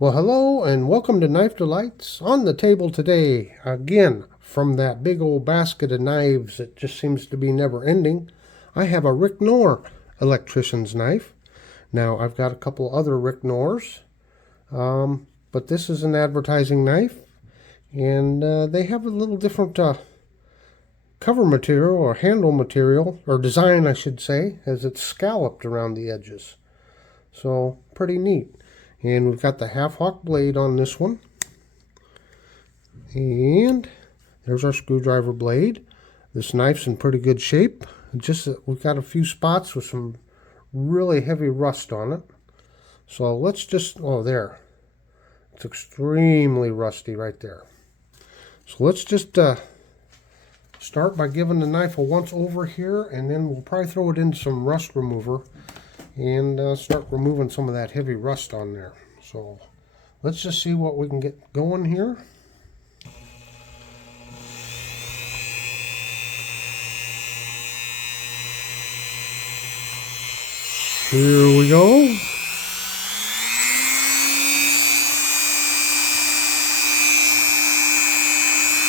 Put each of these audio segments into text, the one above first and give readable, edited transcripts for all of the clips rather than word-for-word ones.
Well, hello and welcome to Knife Delights. On the table today, again, from that big old basket of knives that just seems to be never ending, I have a RIC-NOR Electrician's knife. Now, I've got a couple other RIC-NORs, but this is an advertising knife, and they have a little different cover material or handle material, or design, I should say, as it's scalloped around the edges. So, pretty neat. And we've got the half-hawk blade on this one. And there's our screwdriver blade. This knife's in pretty good shape. Just we've got a few spots with some really heavy rust on it. So let's just, oh, there. It's extremely rusty right there. So let's just start by giving the knife a once over here, and then we'll probably throw it in some rust remover and start removing some of that heavy rust on there. So let's just see what we can get going here. Here we go.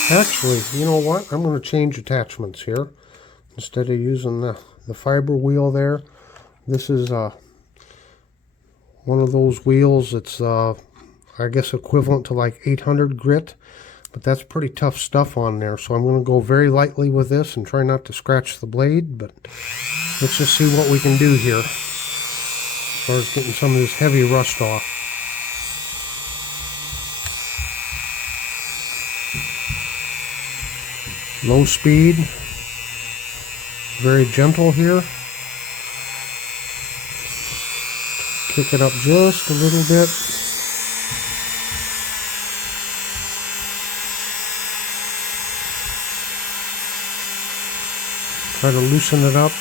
Actually, you know what? I'm going to change attachments here. Instead of using the fiber wheel there, this is one of those wheels. It's I guess equivalent to like 800 grit, but that's pretty tough stuff on there. So I'm going to go very lightly with this and try not to scratch the blade, but let's just see what we can do here as far as getting some of this heavy rust off. Low speed, very gentle here. Kick it up just a little bit. Try to loosen it up.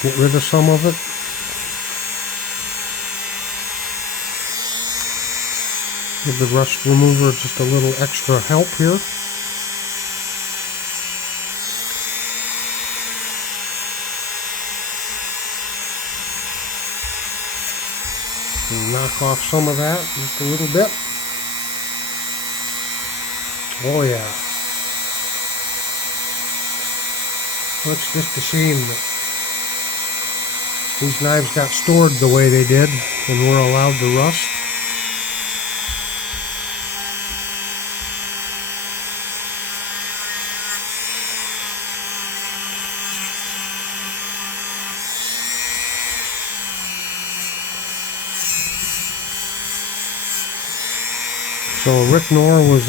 Get rid of some of it. Give the rust remover just a little extra help here. Knock off some of that just a little bit. Oh yeah. Well, it's just a shame that these knives got stored the way they did and were allowed to rust. So RIC-NOR was,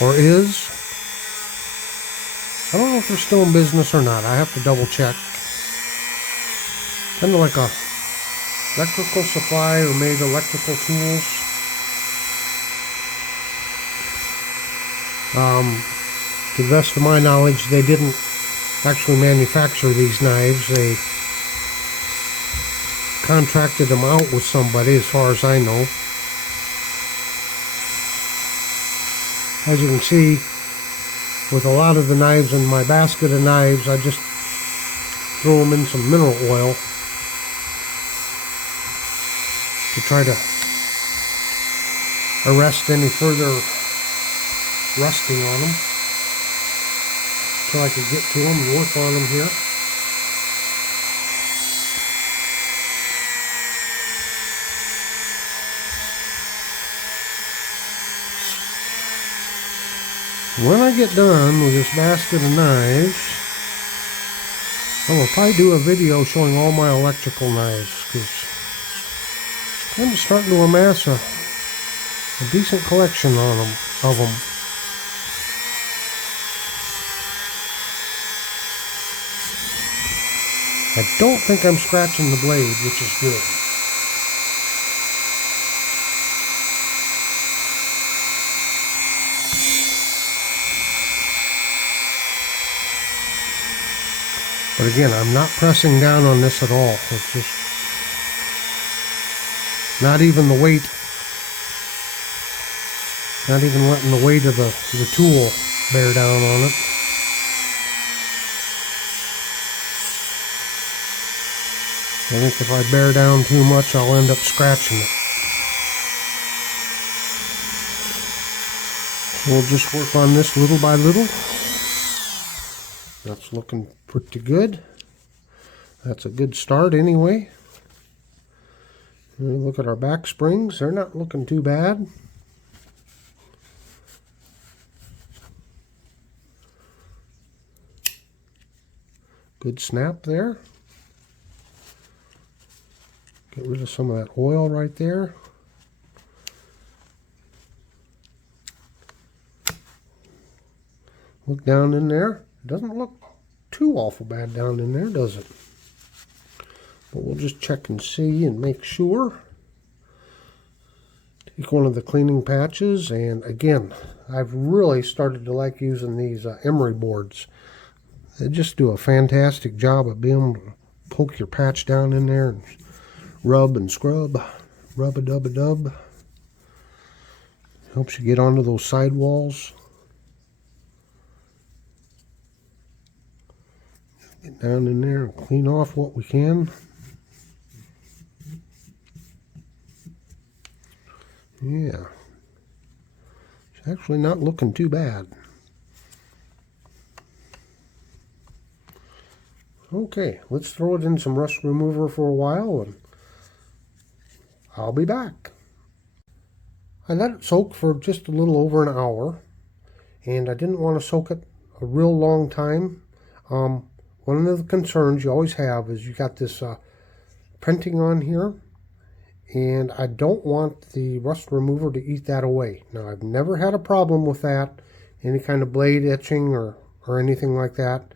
or is, I don't know if they're still in business or not. I have to double check. Kind of like a electrical supply or made electrical tools. To the best of my knowledge, they didn't actually manufacture these knives. They contracted them out with somebody, as far as I know. As you can see, with a lot of the knives in my basket of knives, I just throw them in some mineral oil to try to arrest any further rusting on them until I can get to them and work on them here. When I get done with this basket of knives, I will probably do a video showing all my electrical knives, because I'm starting to amass a decent collection of them. I don't think I'm scratching the blade, which is good. But again, I'm not pressing down on this at all. It's just not even the weight, not even letting the weight of the tool bear down on it. I think if I bear down too much, I'll end up scratching it. We'll just work on this little by little. That's looking pretty good. That's a good start anyway. Look at our back springs. They're not looking too bad. Good snap there. Get rid of some of that oil right there. Look down in there. It doesn't look too awful bad down in there, does it? But we'll just check and see and make sure. Take one of the cleaning patches, and again, I've really started to like using these emery boards. They just do a fantastic job of being able to poke your patch down in there and rub and scrub. Rub-a-dub-a-dub. Helps you get onto those side walls. Get down in there and clean off what we can. Yeah. It's actually not looking too bad. Okay, let's throw it in some rust remover for a while and I'll be back. I let it soak for just a little over an hour, and I didn't want to soak it a real long time. One of the concerns you always have is you got this printing on here, and I don't want the rust remover to eat that away. Now, I've never had a problem with that, any kind of blade etching or anything like that,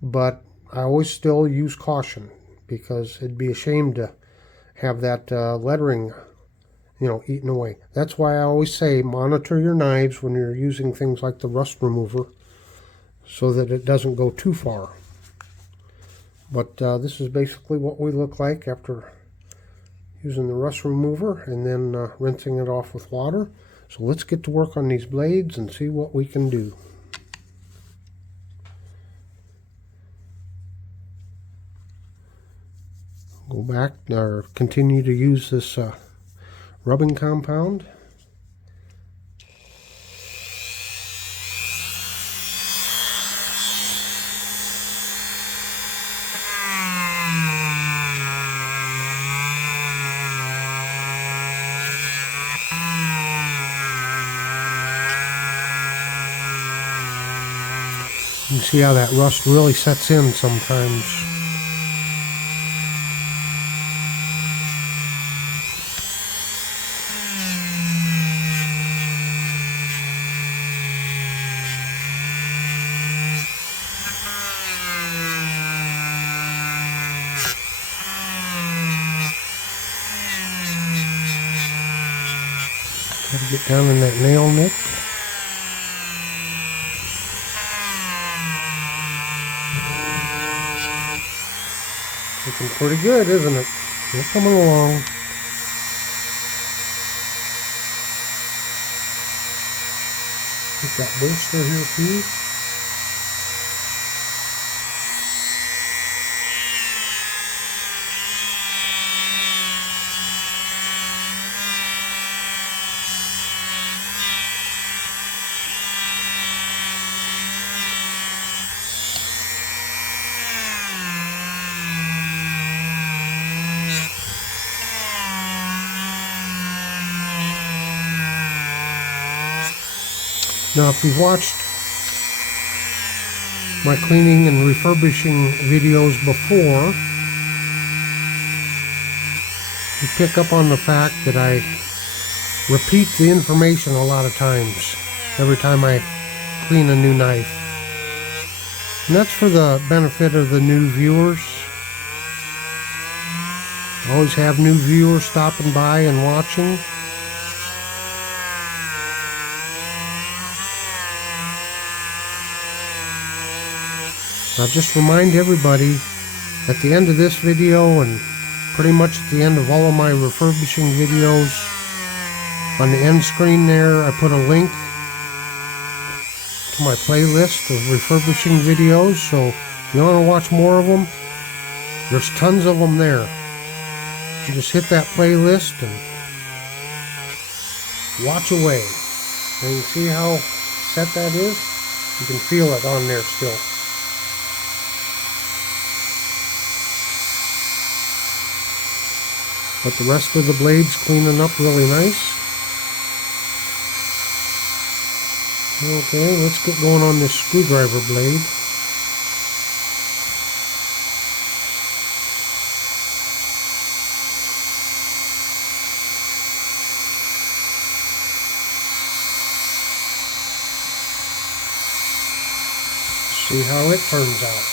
but I always still use caution because it'd be a shame to have that lettering, eaten away. That's why I always say monitor your knives when you're using things like the rust remover so that it doesn't go too far. But this is basically what we look like after using the rust remover and then rinsing it off with water. So let's get to work on these blades and see what we can do. Go back or continue to use this rubbing compound. You can see how that rust really sets in sometimes. Gotta get down in that nail nick. Looking pretty good, isn't it? We're coming along. Get that bolster here too. Now, if you've watched my cleaning and refurbishing videos before, you pick up on the fact that I repeat the information a lot of times every time I clean a new knife. And that's for the benefit of the new viewers. I always have new viewers stopping by and watching. I'll just remind everybody at the end of this video and pretty much at the end of all of my refurbishing videos, on the end screen there I put a link to my playlist of refurbishing videos, so if you want to watch more of them, there's tons of them there. You just hit that playlist and watch away. And you see how set that is. You can feel it on there still. But the rest of the blade's cleaning up really nice. Okay, let's get going on this screwdriver blade. See how it turns out.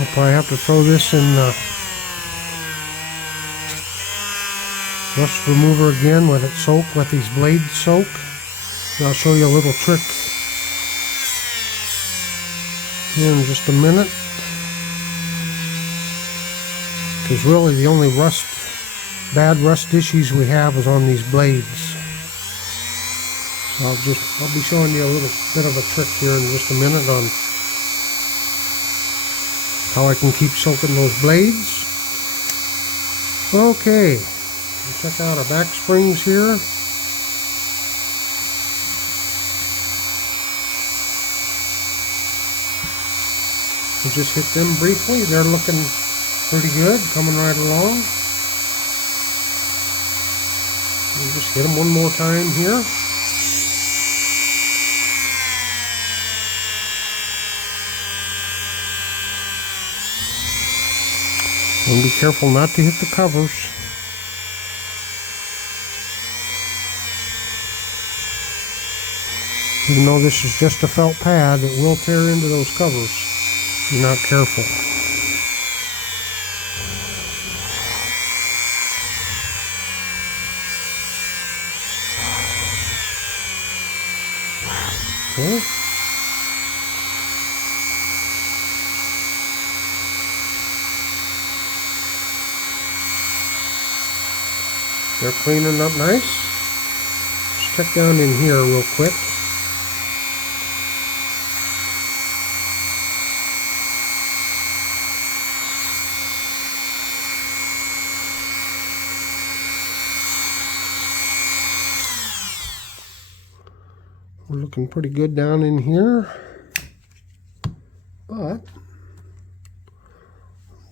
I'll probably have to throw this in rust remover again, let it soak, let these blades soak. And I'll show you a little trick here in just a minute. Because really the only bad rust issues we have is on these blades. So I'll be showing you a little bit of a trick here in just a minute on how I can keep soaking those blades. Okay, check out our back springs here. We just hit them briefly. They're looking pretty good, coming right along. We'll just hit them one more time here. And be careful not to hit the covers. Even though this is just a felt pad, it will tear into those covers if you're not careful. Okay. They're cleaning up nice. Just check down in here real quick. We're looking pretty good down in here. But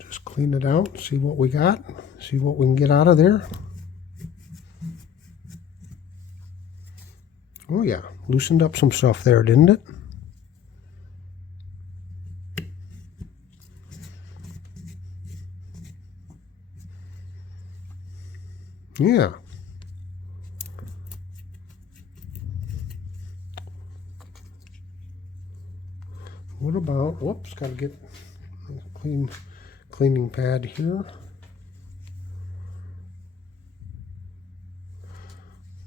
just clean it out, see what we got, see what we can get out of there. Oh yeah, loosened up some stuff there, didn't it? Yeah. What about, whoops, gotta get a cleaning pad here.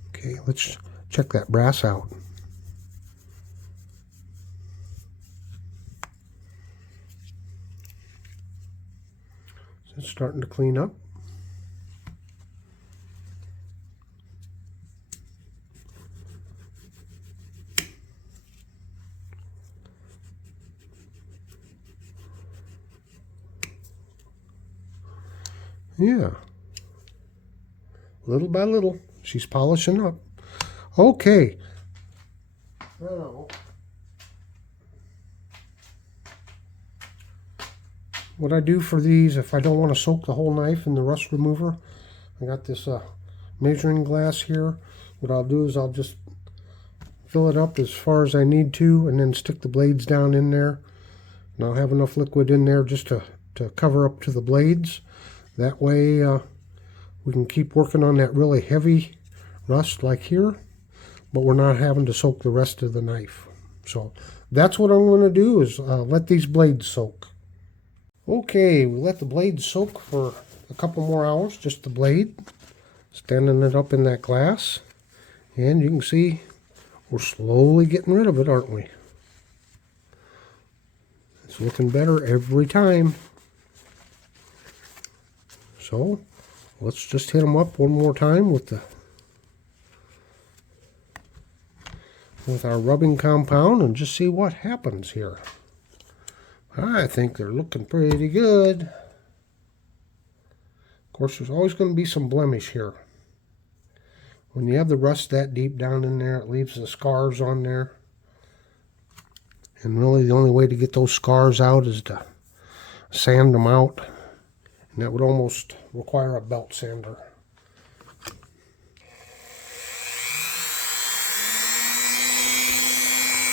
Okay, let's check that brass out. So it's starting to clean up. Yeah. Little by little, she's polishing up. Okay. Now, what I do for these, if I don't want to soak the whole knife in the rust remover, I got this measuring glass here. What I'll do is I'll just fill it up as far as I need to and then stick the blades down in there. And I'll have enough liquid in there just to cover up to the blades. That way we can keep working on that really heavy rust like here, but we're not having to soak the rest of the knife. So that's what I'm going to do, is let these blades soak. Okay, we let the blades soak for a couple more hours, just the blade. Standing it up in that glass. And you can see we're slowly getting rid of it, aren't we? It's looking better every time. So let's just hit them up one more time with our rubbing compound and just see what happens here. I think they're looking pretty good. Of course, there's always going to be some blemish here. When you have the rust that deep down in there, it leaves the scars on there. And really the only way to get those scars out is to sand them out. And that would almost require a belt sander.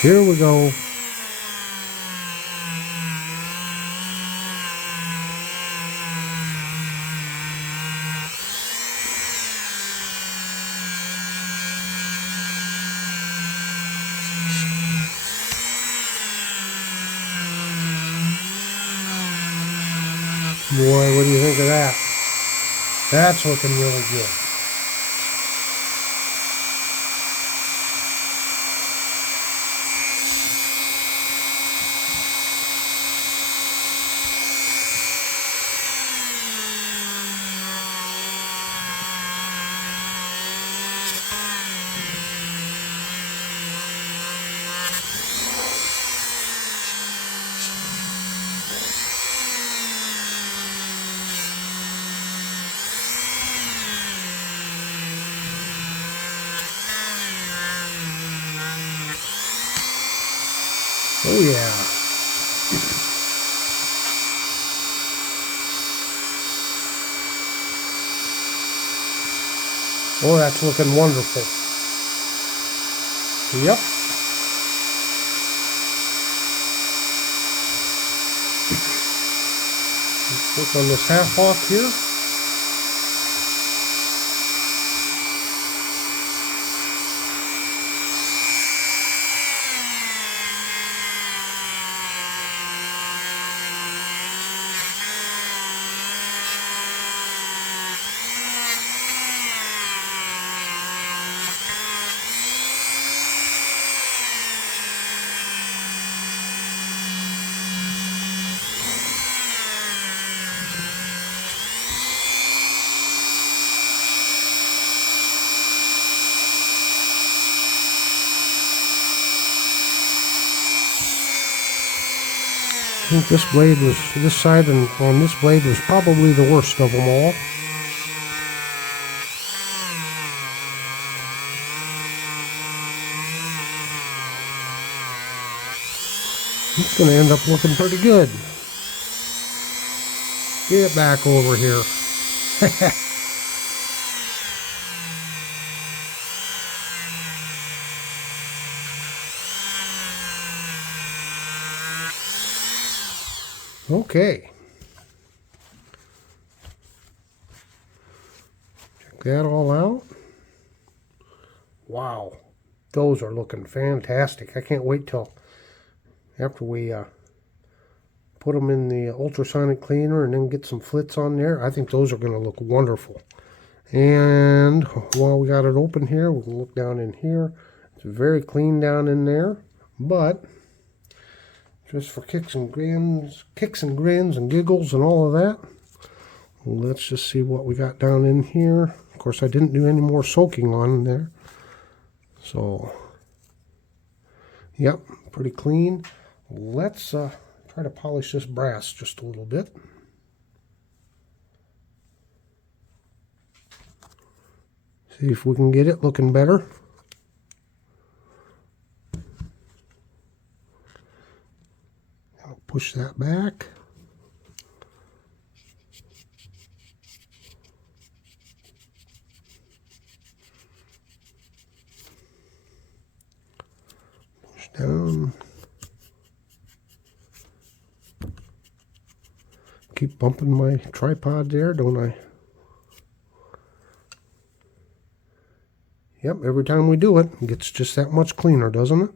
Here we go. Boy, what do you think of that? That's looking really good. Oh yeah. Oh, that's looking wonderful. Yep. Let's work on this half off here. I think this blade was, this side and on this blade was probably the worst of them all. It's going to end up looking pretty good. Get back over here. Okay. Check that all out. Wow. Those are looking fantastic. I can't wait till after we put them in the ultrasonic cleaner and then get some flits on there. I think those are going to look wonderful. And while we got it open here, we can look down in here. It's very clean down in there, but just for kicks and grins and giggles and all of that, let's just see what we got down in here. Of course, I didn't do any more soaking on there. So, yep, pretty clean. Let's try to polish this brass just a little bit. See if we can get it looking better. I'll push that back. Keep bumping my tripod there, don't I? Yep, every time we do it, it gets just that much cleaner, doesn't it?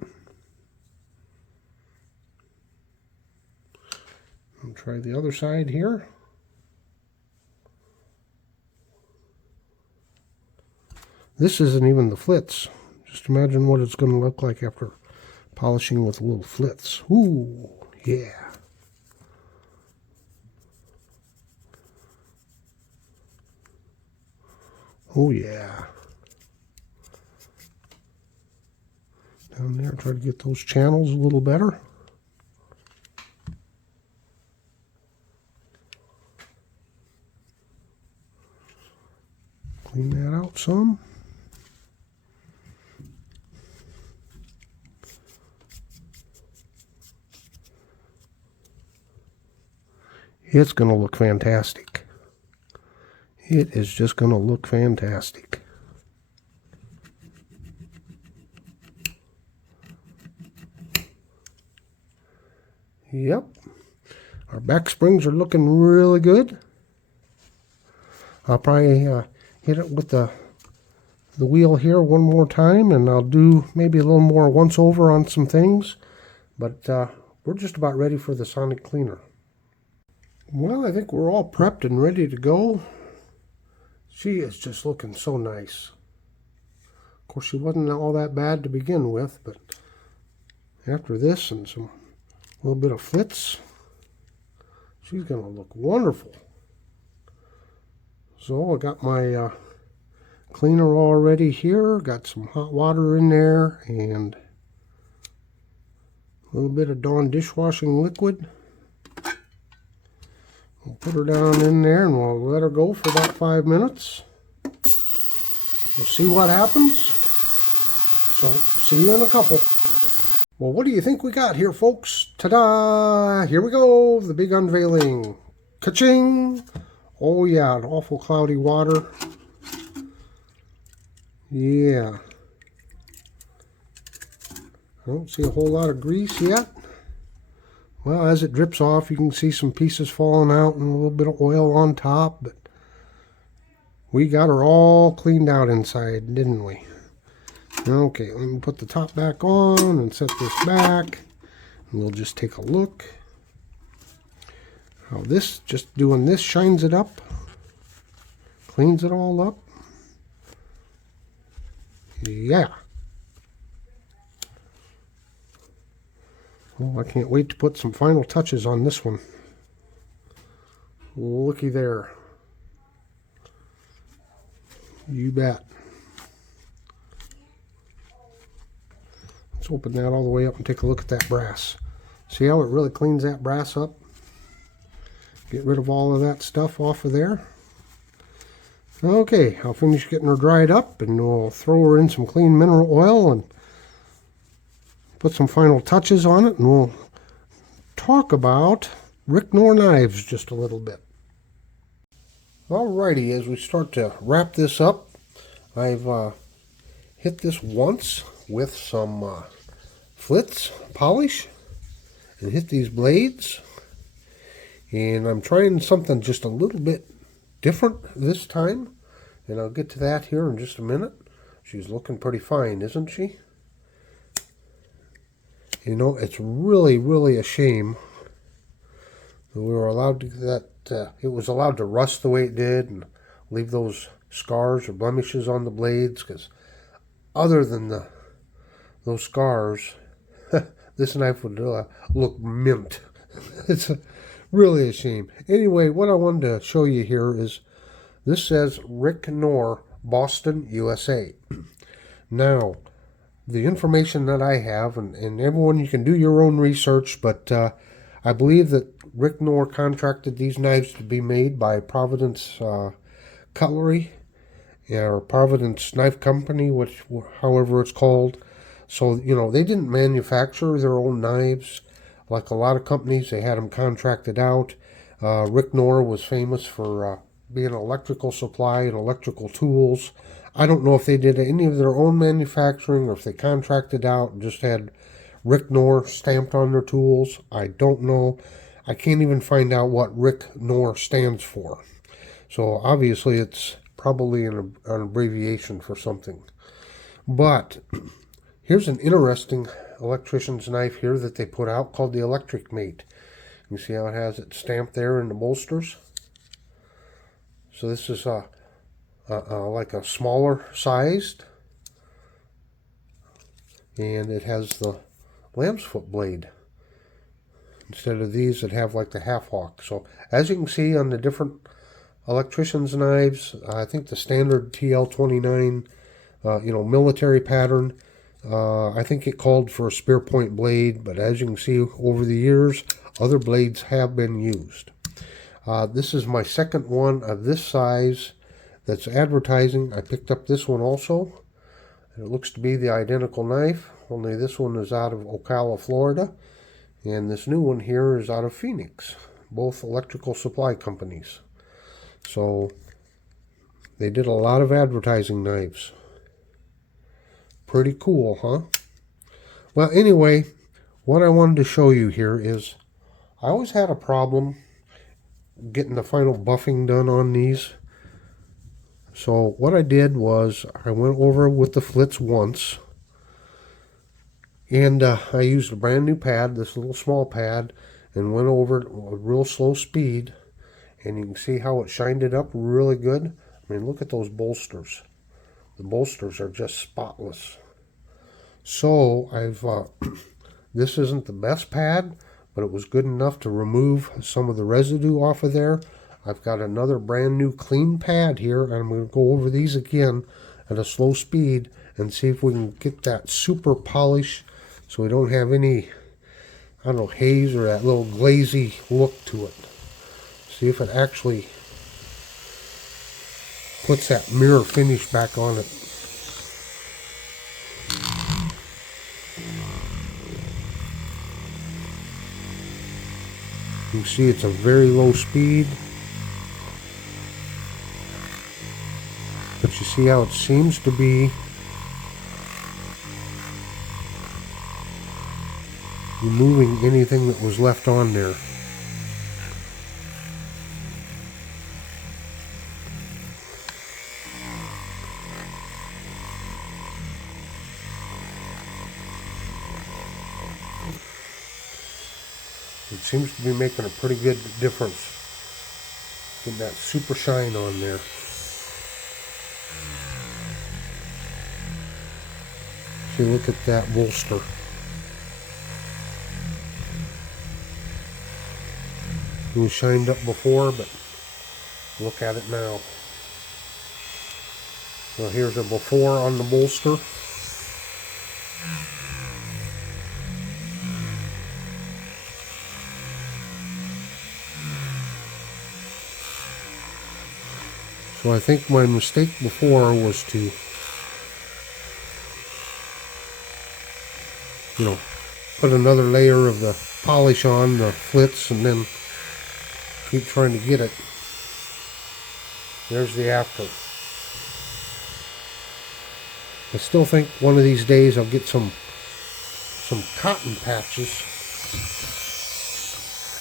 I'll try the other side here. This isn't even the flitz. Just imagine what it's going to look like after polishing with little flitz. Ooh, yeah. Oh, yeah. Down there, try to get those channels a little better. Clean that out some. It's going to look fantastic. It is just going to look fantastic. Yep. Our back springs are looking really good. I'll probably hit it with the wheel here one more time, and I'll do maybe a little more once over on some things. But we're just about ready for the sonic cleaner. Well, I think we're all prepped and ready to go. She is just looking so nice. Of course, she wasn't all that bad to begin with, but after this and some little bit of flitz, she's going to look wonderful. So I got my cleaner all ready here. Got some hot water in there and a little bit of Dawn dishwashing liquid. We'll put her down in there and we'll let her go for about 5 minutes. We'll see what happens. So, see you in a couple. Well, what do you think we got here, folks? Ta-da! Here we go, the big unveiling. Ka-ching! Oh yeah, an awful cloudy water. Yeah. I don't see a whole lot of grease yet. Well, as it drips off, you can see some pieces falling out and a little bit of oil on top, but we got her all cleaned out inside, didn't we? Okay, let me put the top back on and set this back. And we'll just take a look. How this, just doing this, shines it up. Cleans it all up. Yeah. Well, I can't wait to put some final touches on this one. Looky there. You bet. Let's open that all the way up and take a look at that brass. See how it really cleans that brass up? Get rid of all of that stuff off of there. Okay, I'll finish getting her dried up and we'll throw her in some clean mineral oil and put some final touches on it, and we'll talk about RIC-NOR knives just a little bit. Alrighty, as we start to wrap this up, I've hit this once with some flitz polish and hit these blades, and I'm trying something just a little bit different this time, and I'll get to that here in just a minute. She's looking pretty fine, isn't she? You know, it's really, really a shame that we were allowed to it was allowed to rust the way it did and leave those scars or blemishes on the blades, because other than those scars, this knife would look mint. It's really a shame. Anyway, what I wanted to show you here is this says RIC-NOR Boston, USA. Now, the information that I have, and everyone, you can do your own research, but I believe that RIC-NOR contracted these knives to be made by Providence Cutlery, or Providence Knife Company, which, however it's called. So, you know, they didn't manufacture their own knives. Like a lot of companies, they had them contracted out. RIC-NOR was famous for being an electrical supply and electrical tools. I don't know if they did any of their own manufacturing or if they contracted out and just had RIC-NOR stamped on their tools. I don't know. I can't even find out what RIC-NOR stands for. So obviously it's probably an abbreviation for something. But here's an interesting electrician's knife here that they put out called the Electric Mate. You see how it has it stamped there in the bolsters? So this is like a smaller sized, and it has the lamb's foot blade instead of these that have like the half hawk. So as you can see on the different electrician's knives, I think the standard TL29 military pattern, I think it called for a spear point blade, but as you can see over the years other blades have been used. This is my second one of this size that's advertising. I picked up this one also. It looks to be the identical knife, only this one is out of Ocala, Florida, and this new one here is out of Phoenix, both electrical supply companies. So they did a lot of advertising knives. Pretty cool, huh? Well, anyway, what I wanted to show you here is I always had a problem getting the final buffing done on these. So what I did was I went over with the flits once, and I used a brand new pad, this little small pad, and went over it at a real slow speed, and you can see how it shined it up really good. I mean, look at those bolsters. The bolsters are just spotless. So I've this isn't the best pad, but it was good enough to remove some of the residue off of there. I've got another brand new clean pad here, and I'm going to go over these again at a slow speed and see if we can get that super polish so we don't have any, I don't know, haze or that little glazy look to it. See if it actually puts that mirror finish back on it. You can see it's a very low speed. But you see how it seems to be removing anything that was left on there. It seems to be making a pretty good difference. Getting that super shine on there. See, look at that bolster. It was shined up before, but look at it now. So here's a before on the bolster. So I think my mistake before was to, put another layer of the polish on the flits and then keep trying to get it. There's the after. I still think one of these days I'll get some cotton patches.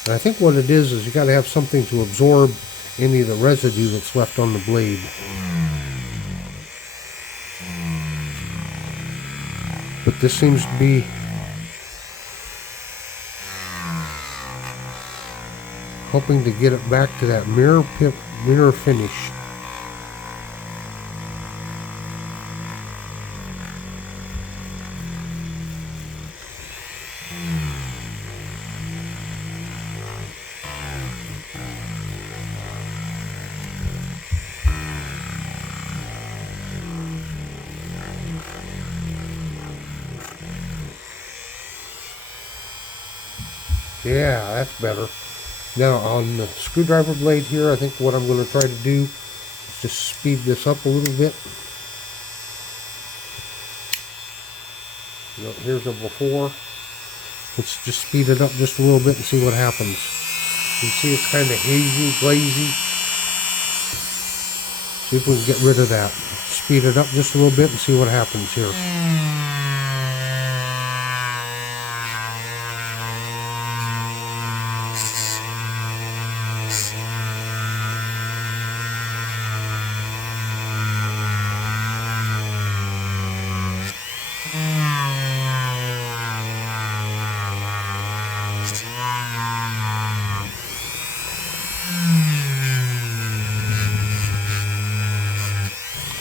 And I think what it is you got to have something to absorb any of the residue that's left on the blade. But this seems to be hoping to get it back to that mirror finish. Yeah, that's better. Now on the screwdriver blade here, I think what I'm going to try to do is just speed this up a little bit. Here's a before. Let's just speed it up just a little bit and see what happens. You can see it's kind of hazy, glazy. See if we can get rid of that. Speed it up just a little bit and see what happens here.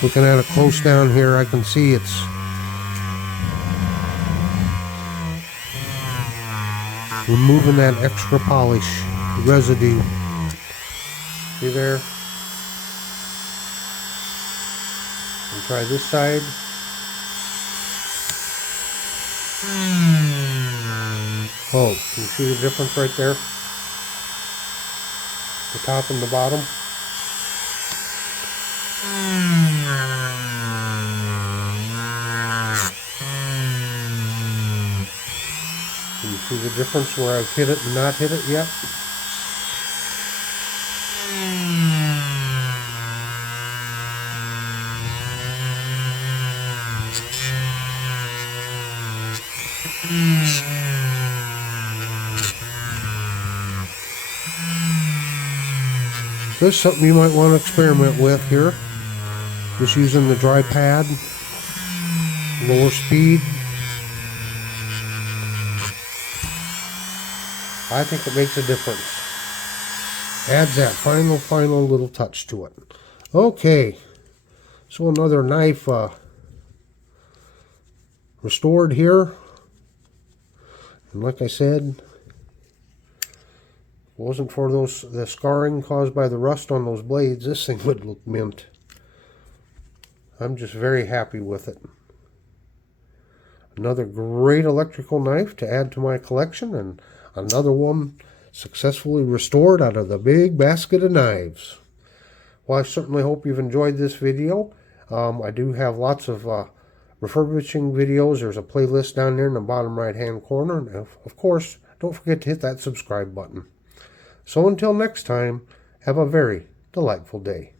Looking at it close down here, I can see it's removing that extra polish residue. See there? And try this side. Oh, can you see the difference right there? The top and the bottom. Can you see the difference where I've hit it and not hit it yet? This is something you might want to experiment with here. Just using the dry pad, lower speed. I think it makes a difference. Adds that final little touch to it. Okay, so another knife restored here. And like I said, if it wasn't for the scarring caused by the rust on those blades, this thing would look mint. I'm just very happy with it. Another great electrical knife to add to my collection, and another one successfully restored out of the big basket of knives. Well, I certainly hope you've enjoyed this video. I do have lots of refurbishing videos. There's a playlist down there in the bottom right hand corner. And of course, don't forget to hit that subscribe button. So until next time, have a very delightful day.